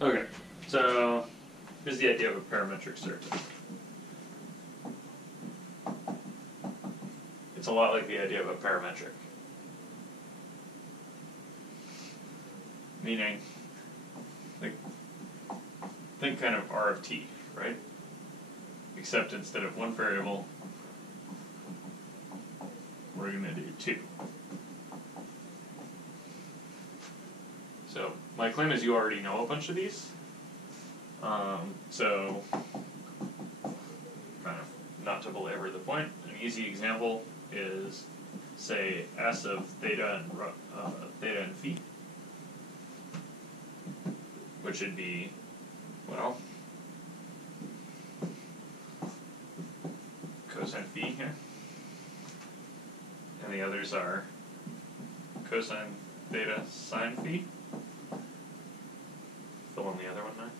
Okay, so here's the idea of a parametric surface. It's a lot like the idea of a parametric. Meaning, like, think kind of R of t, right? Except instead of one variable, we're going to do two. So my claim is you already know a bunch of these. So kind of not to belabor the point, an easy example is say S of theta and phi, which would be, well, cosine phi here. And the others are cosine theta sine phi. Fill in the other one now.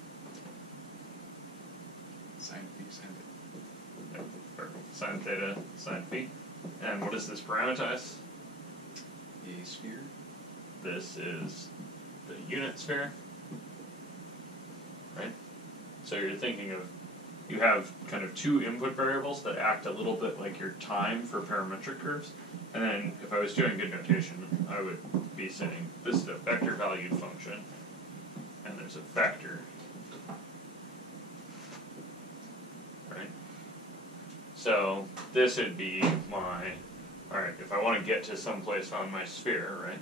Sine phi, sine theta. Yeah, or sine theta, sine phi. And what does this parameterize? A sphere. This is the unit sphere, right? So you're thinking of, you have kind of two input variables that act a little bit like your time for parametric curves. And then if I was doing good notation, I would be saying this is a vector valued function, and there's a vector, right? So this would be my, alright, if I want to get to some place on my sphere, right,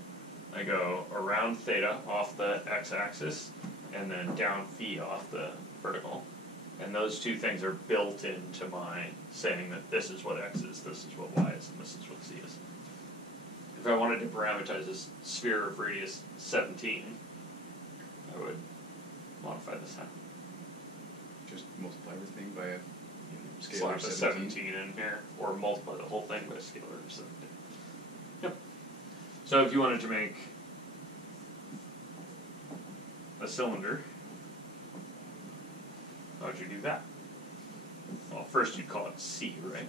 I go around theta off the x-axis, and then down phi off the vertical. And those two things are built into my saying that this is what x is, this is what y is, and this is what z is. If I wanted to parameterize this sphere of radius 17, I would modify this out. Just multiply everything by a scalar Slap of a 17 in here, or multiply the whole thing by a scalar of 17. Yep. So if you wanted to make a cylinder, how would you do that? Well, first you'd call it C, right?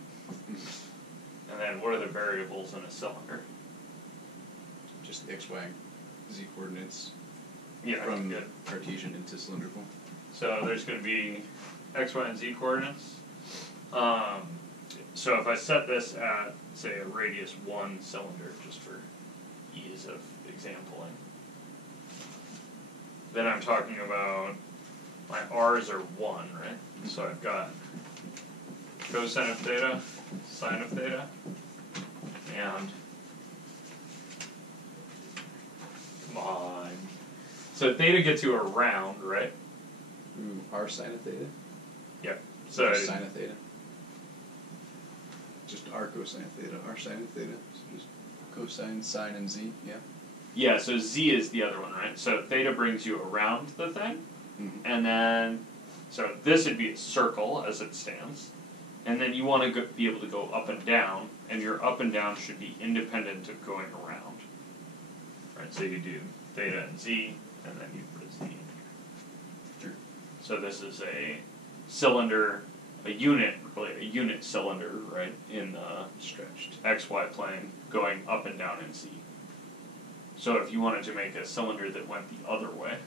And then what are the variables in a cylinder? Just x, y, z coordinates from good. Cartesian into cylindrical. So there's going to be x, y, and z coordinates. So if I set this at, say, a radius 1 cylinder, just for ease of exampling, then I'm talking about my r's are 1, right? So I've got cosine of theta, sine of theta, and come on. So theta gets you around, right? Ooh, r sine of theta? Yep. So r sine of theta. Just r cosine of theta, r sine of theta. So just cosine, sine, and z, yeah? Yeah, so z is the other one, right? So theta brings you around the thing, and then, so this would be a circle as it stands, and then you want to be able to go up and down, and your up and down should be independent of going around. Right, so you do theta and z, and then you put a z. Sure. So this is a cylinder, a unit cylinder, right, in the stretched xy plane, going up and down in z. So if you wanted to make a cylinder that went the other way,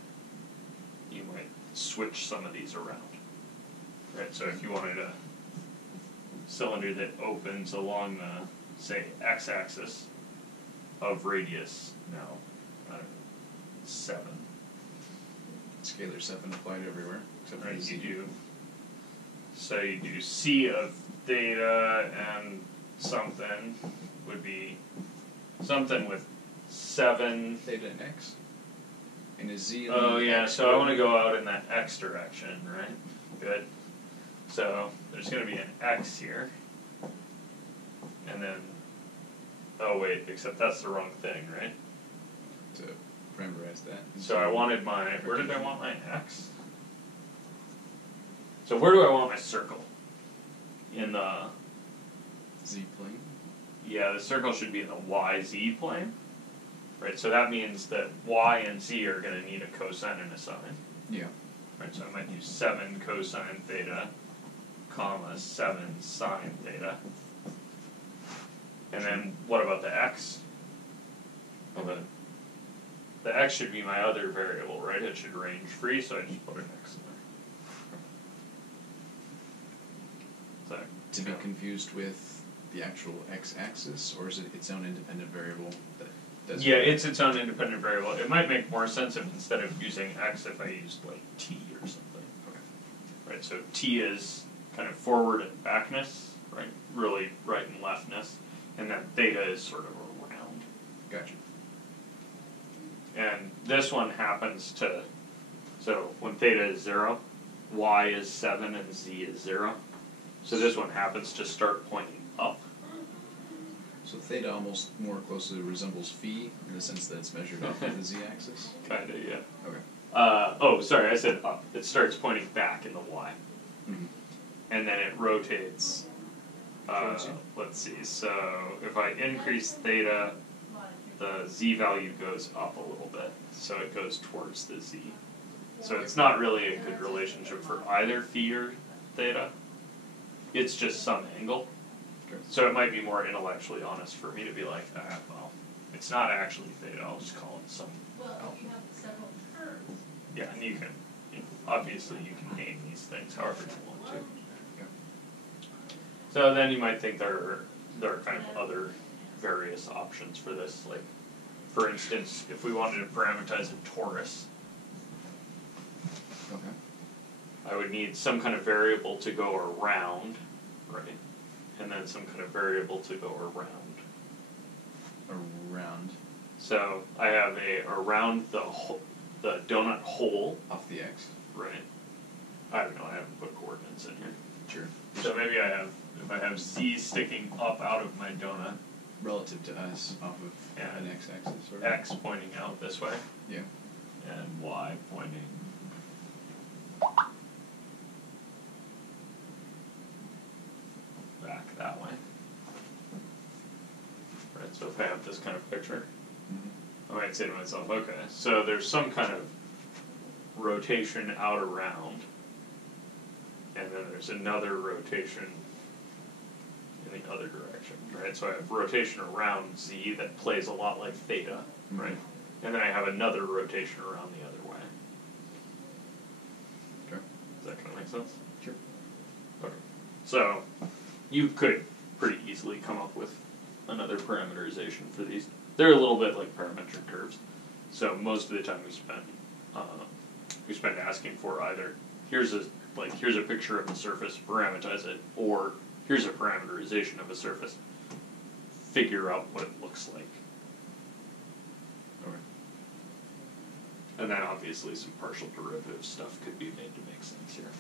you might switch some of these around. Right, so if you wanted a cylinder that opens along the, say, x-axis of radius, now, I don't know, 7. Scalar 7 applied everywhere, except for Right, z. you do. So you do c of theta and something would be something with 7. Theta and x. And a z. Oh yeah, so I want to go out in that x direction, right? Good. So there's going to be an x here. And then, oh wait, except that's the wrong thing, right? To parameterize that. So I wanted my, where did I want my x? So where do I want my circle? In the z plane? Yeah, the circle should be in the yz plane. Right, so that means that y and z are going to need a cosine and a sine. Yeah. Right, so I might use 7 cosine theta, comma 7 sine theta. And then what about the x? Well, the x should be my other variable, right? It should range free, so I just put an x in there. To be confused with the actual x-axis, or is it its own independent variable that does? Yeah, it's its own independent variable. It might make more sense if instead of using x, if I used like t or something. Okay. Right, so t is kind of forward and backness, right? Really right and leftness, and then theta is sort of around. Gotcha. And this one happens to, so when theta is 0, y is 7 and z is 0. So this one happens to start pointing up. So theta almost more closely resembles phi in the sense that it's measured off of the z-axis? Kinda, yeah. Okay. Oh, sorry, I said up. It starts pointing back in the y. Mm-hmm. And then it rotates. Let's see, so if I increase theta, the z value goes up a little bit. So it goes towards the z. So it's not really a good relationship for either phi or theta. It's just some angle. Okay. So it might be more intellectually honest for me to be like, well, it's not actually theta, I'll just call it some alpha. You have several terms. Yeah, and you can, obviously you can name these things however you want to. Okay. So then you might think there are kind of other various options for this, like, for instance, if we wanted to parameterize a torus, Okay. I would need some kind of variable to go around, right? And then some kind of variable to go around. Around. So I have around the donut hole, Off the x. right? I don't know, I haven't put coordinates in here. Sure. So maybe if I have z sticking up out of my donut, Relative to us, off of Yeah. an x-axis. Or x pointing out this way, Yeah. and y pointing back that way. Right, so if I have this kind of picture, Mm-hmm. I might say to myself, okay, so there's some kind of rotation out around, and then there's another rotation in the other direction, right? So I have rotation around z that plays a lot like theta, right? And then I have another rotation around the other way. Okay. Does that kind of make sense? Sure. Okay. So you could pretty easily come up with another parameterization for these. They're a little bit like parametric curves. So most of the time we spend asking for either here's a picture of the surface, parameterize it, or here's a parameterization of a surface. Figure out what it looks like. Okay. And then obviously some partial derivative stuff could be made to make sense here.